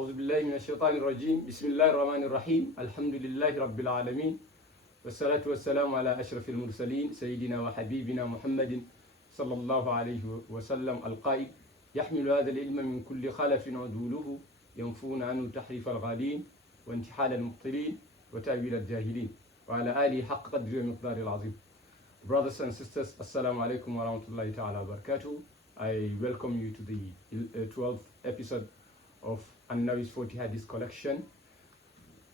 أعوذ بالله من الشيطان الرجيم بسم الله الرحمن الرحيم الحمد لله رب العالمين والصلاة والسلام على أشرف المرسلين سيدنا وحبيبنا محمد صلى الله عليه وسلم القائل يحمل هذا العلم من كل خلف عدوله ينفون عنه تحريف الغالين وانتحال المبطلين وتأويل الجاهلين وعلى آله حق قدر ومقدار العظيم. Brothers and sisters, Assalamu alaikum wa rahmatullahi ta'ala wa barakatuh. I welcome you to the 12th episode of An-Nawawi's 40 Hadith collection.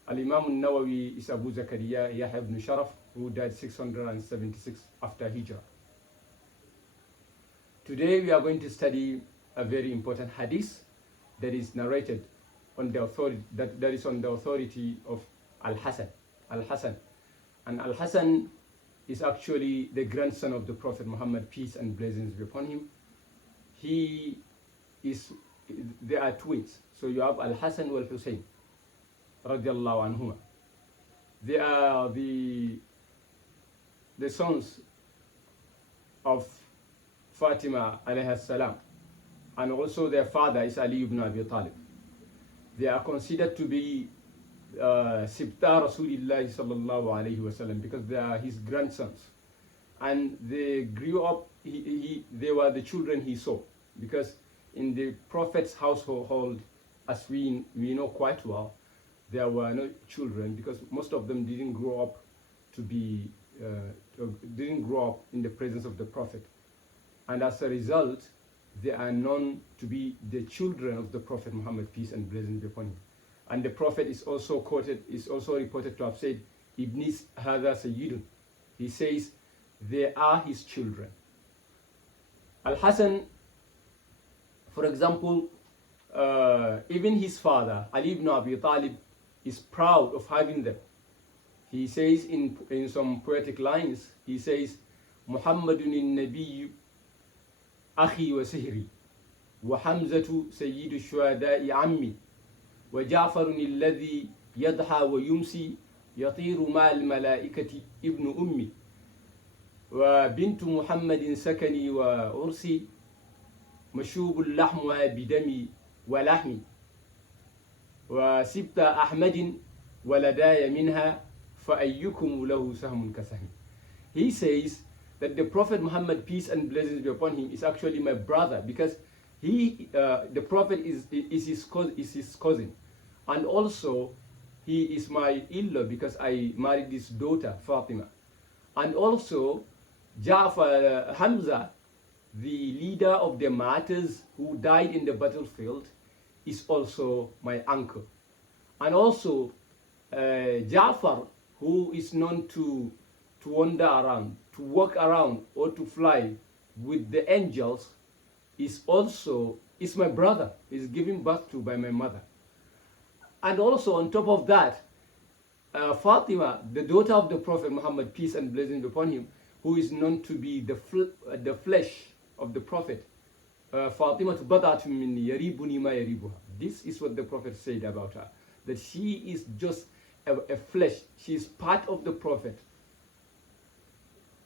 Al-Imam An-Nawawi is Abu Zakaria Yahya ibn Sharaf, who died 676 after Hijrah. Today we are going to study a very important hadith that is narrated on the authority that is on the authority of Al-Hasan. And Al-Hasan is actually the grandson of the Prophet Muhammad, peace and blessings be upon him. They are twins. So you have Al-Hasan wal Hussein radiallahu anhuma. They are the sons of Fatima alayha salam, and also their father is Ali ibn Abi Talib. They are considered to be Sibta Rasulillah sallallahu alayhi wasallam because they are his grandsons, and they grew up. They were the children he saw, because in the Prophet's household, as we know quite well, there were no children because most of them didn't grow up in the presence of the Prophet, and as a result, they are known to be the children of the Prophet Muhammad, peace and blessings be upon him. And the Prophet is also reported to have said, Ibnis hadha sayyidun. He says they are his children. Al-Hasan, for example, even his father, Ali ibn Abi Talib, is proud of having them. He says in some poetic lines, he says, Muhammadun in-nabiyyu akhi wa sihri, wa Hamzatu sayyidu shuhada'i ammi, wa Ja'farun alladhi yadha wa yumsi, yatiru ma'al malaikati ibn ummi, wa bintu Muhammadin sakani wa ursi, مشوب اللحم بدمي ولحمي وسبت أحمد ولداي منها فأيكم له سهم كسهم. He says that the Prophet Muhammad, peace and blessings be upon him, is actually my brother, because the Prophet is his cousin, and also he is my in-law because I married his daughter Fatima, and also Hamza, the leader of the martyrs who died in the battlefield, is also my uncle. And also Ja'far, who is known to wander around, to walk around or to fly with the angels, is my brother, is given birth to by my mother. And also on top of that, Fatima, the daughter of the Prophet Muhammad, peace and blessings upon him, who is known to be the flesh of the Prophet, Fatima bad'atun minni yaribuni ma yaribuha. This is what the Prophet said about her, that she is just a flesh, she is part of the Prophet.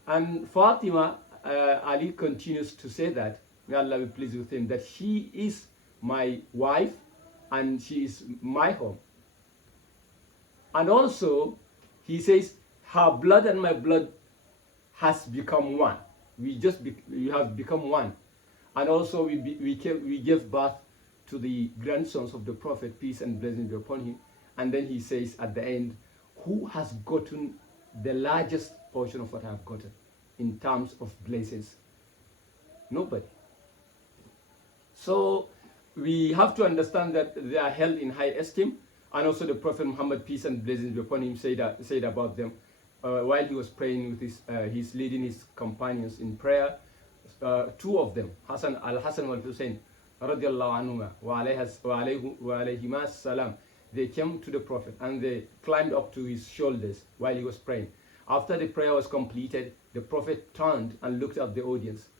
And Fatima, Ali continues to say that, may Allah be pleased with him, that she is my wife and she is my home. And also he says her blood and my blood has become one. We have become one. And also we gave birth to the grandsons of the Prophet, peace and blessings be upon him. And then he says at the end, who has gotten the largest portion of what I have gotten in terms of blessings? Nobody. So we have to understand that they are held in high esteem. And also the Prophet Muhammad, peace and blessings be upon him, said about them, while he was praying with he's leading his companions in prayer, two of them, Al-Hasan wal Hussein radiallahu anhuma wa alayhima salam, they came to the Prophet and they climbed up to his shoulders while he was praying. After the prayer was completed, the Prophet turned and looked at the audience,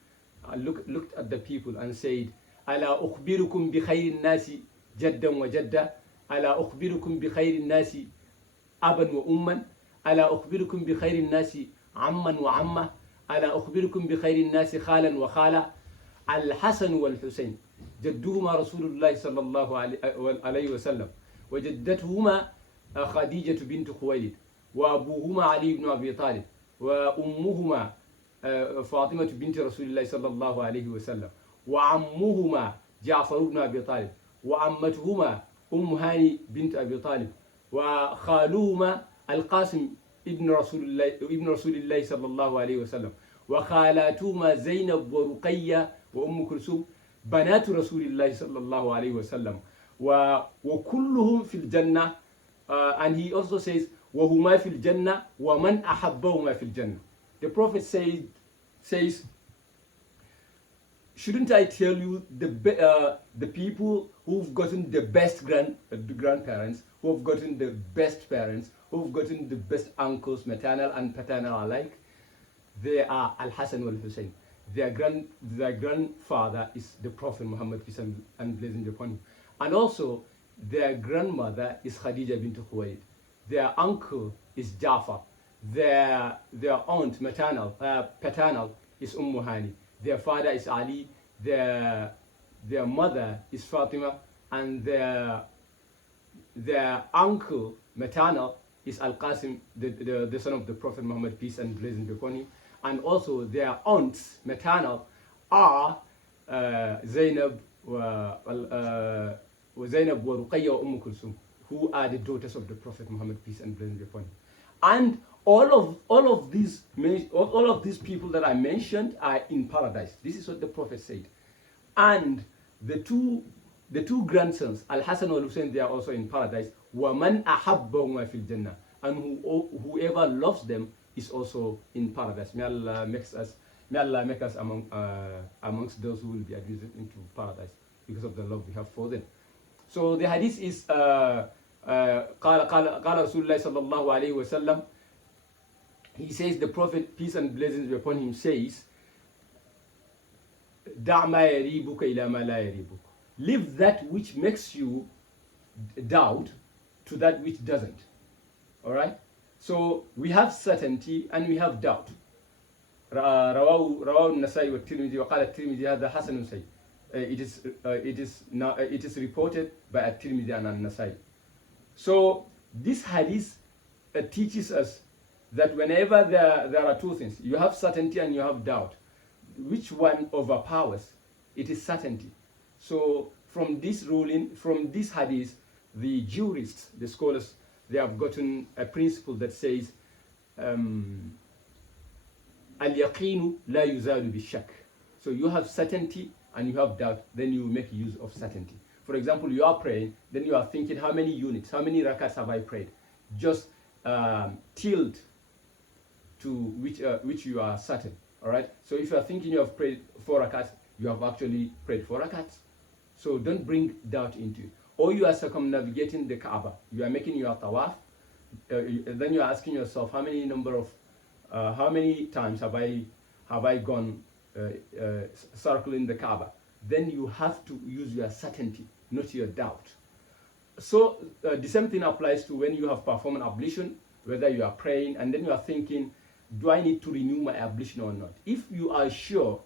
looked at the people and said, Ala ukhbirukum bi khayrin nasi jaddan wa jadda, ala ukhbirukum bi khayrin nasi aban wa umman, ألا أخبركم بخير الناس عما وعمة ألا أخبركم بخير الناس خالا وخالة. Al-Hasan wal Hussein, جدهما رسول الله صلى الله عليه وسلم وجدتهما خديجة بنت خويلد وأبوهما علي بن أبي طالب وأمهما فاطمة بنت رسول الله صلى الله عليه وسلم وعمهما جعفر بن أبي طالب وعمتهما هاني بنت أبي طالب وخالهما القاسم ابن رسول الله صلى الله عليه وسلم وخالاتهما زينب ورقية كلثوم بنات رسول الله صلى الله عليه وسلم وكلهم في الجنة. And he also says وهما في الجنة ومن أحبهما في الجنة. The Prophet says, shouldn't I tell you the people who've gotten the best grandparents, who've gotten the best parents, who've gotten the best uncles, maternal and paternal alike? They are Al-Hassan wal-Hussein. Their grandfather is the Prophet Muhammad, peace and blessings upon him. And also, their grandmother is Khadija bint Khuwaylid. Their uncle is Jafar. Their aunt, paternal, is Hani. Their father is Ali. Their mother is Fatima. And their uncle, maternal, is Al-Qasim, the son of the Prophet Muhammad, peace and blessings upon him. And also their aunts, maternal, are Zainab wa Ruqayya wa Kulthum, who are the daughters of the Prophet Muhammad, peace and blessings upon him. And all of these people that I mentioned are in paradise. This is what the Prophet said. And the two grandsons, Al-Hasan wal Hussein, they are also in paradise. وَمَنْ أَحَبَّهُمَا فِي الْجَنَّةِ. And whoever loves them is also in paradise. May Allah make us amongst those who will be admitted into paradise because of the love we have for them. So the hadith is قال رسول الله صلى الله عليه وسلم. He says, the Prophet, peace and blessings be upon him, says, دع ما يريبك إلى ما لا يريبك. Leave that which makes you doubt to that which doesn't. All right? So we have certainty and we have doubt. رواه النسائي والترمذي وقال الترمذي هذا حسن صحيح. It is reported by at-Tirmidhi and an-Nasai. So this hadith teaches us that whenever there are two things, you have certainty and you have doubt, which one overpowers? It is certainty. So from this ruling, from this hadith, the jurists, the scholars, they have gotten a principle that says al-yaqinu la yuzalu bi-shak. So you have certainty and you have doubt, then you make use of certainty. For example, you are praying, then you are thinking, how many units, how many rakats have I prayed? Just tilt to which you are certain. All right. So if you are thinking you have prayed 4 rakats, you have actually prayed 4 rakats. So don't bring doubt into it. Or you are circumnavigating the Kaaba. You are making your tawaf. Then you are asking yourself, how many times have I gone circling the Kaaba? Then you have to use your certainty, not your doubt. So the same thing applies to when you have performed an ablution, whether you are praying and then you are thinking, do I need to renew my ablution or not? If you are sure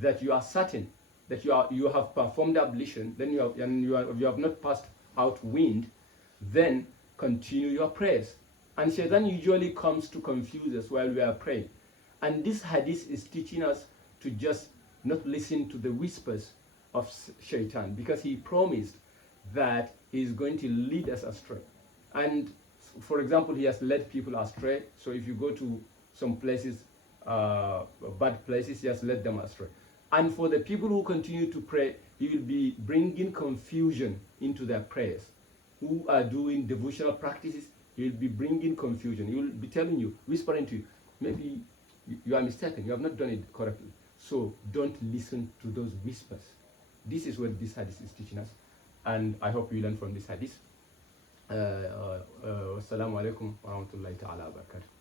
that you are certain that you have performed ablution, then you have not passed out wind, then continue your prayers. And Shaitan usually comes to confuse us while we are praying. And this hadith is teaching us to just not listen to the whispers of Shaitan, because he promised that he is going to lead us astray. And for example, he has led people astray. So if you go to some places, bad places, he has led them astray. And for the people who continue to pray, he will be bringing confusion into their prayers. Who are doing devotional practices, he will be bringing confusion. He will be telling you, whispering to you, maybe you are mistaken, you have not done it correctly. So don't listen to those whispers. This is what this hadith is teaching us. And I hope you learn from this hadith. Wassalamu alaikum wa rahmatullahi ta'ala wa barakatuh.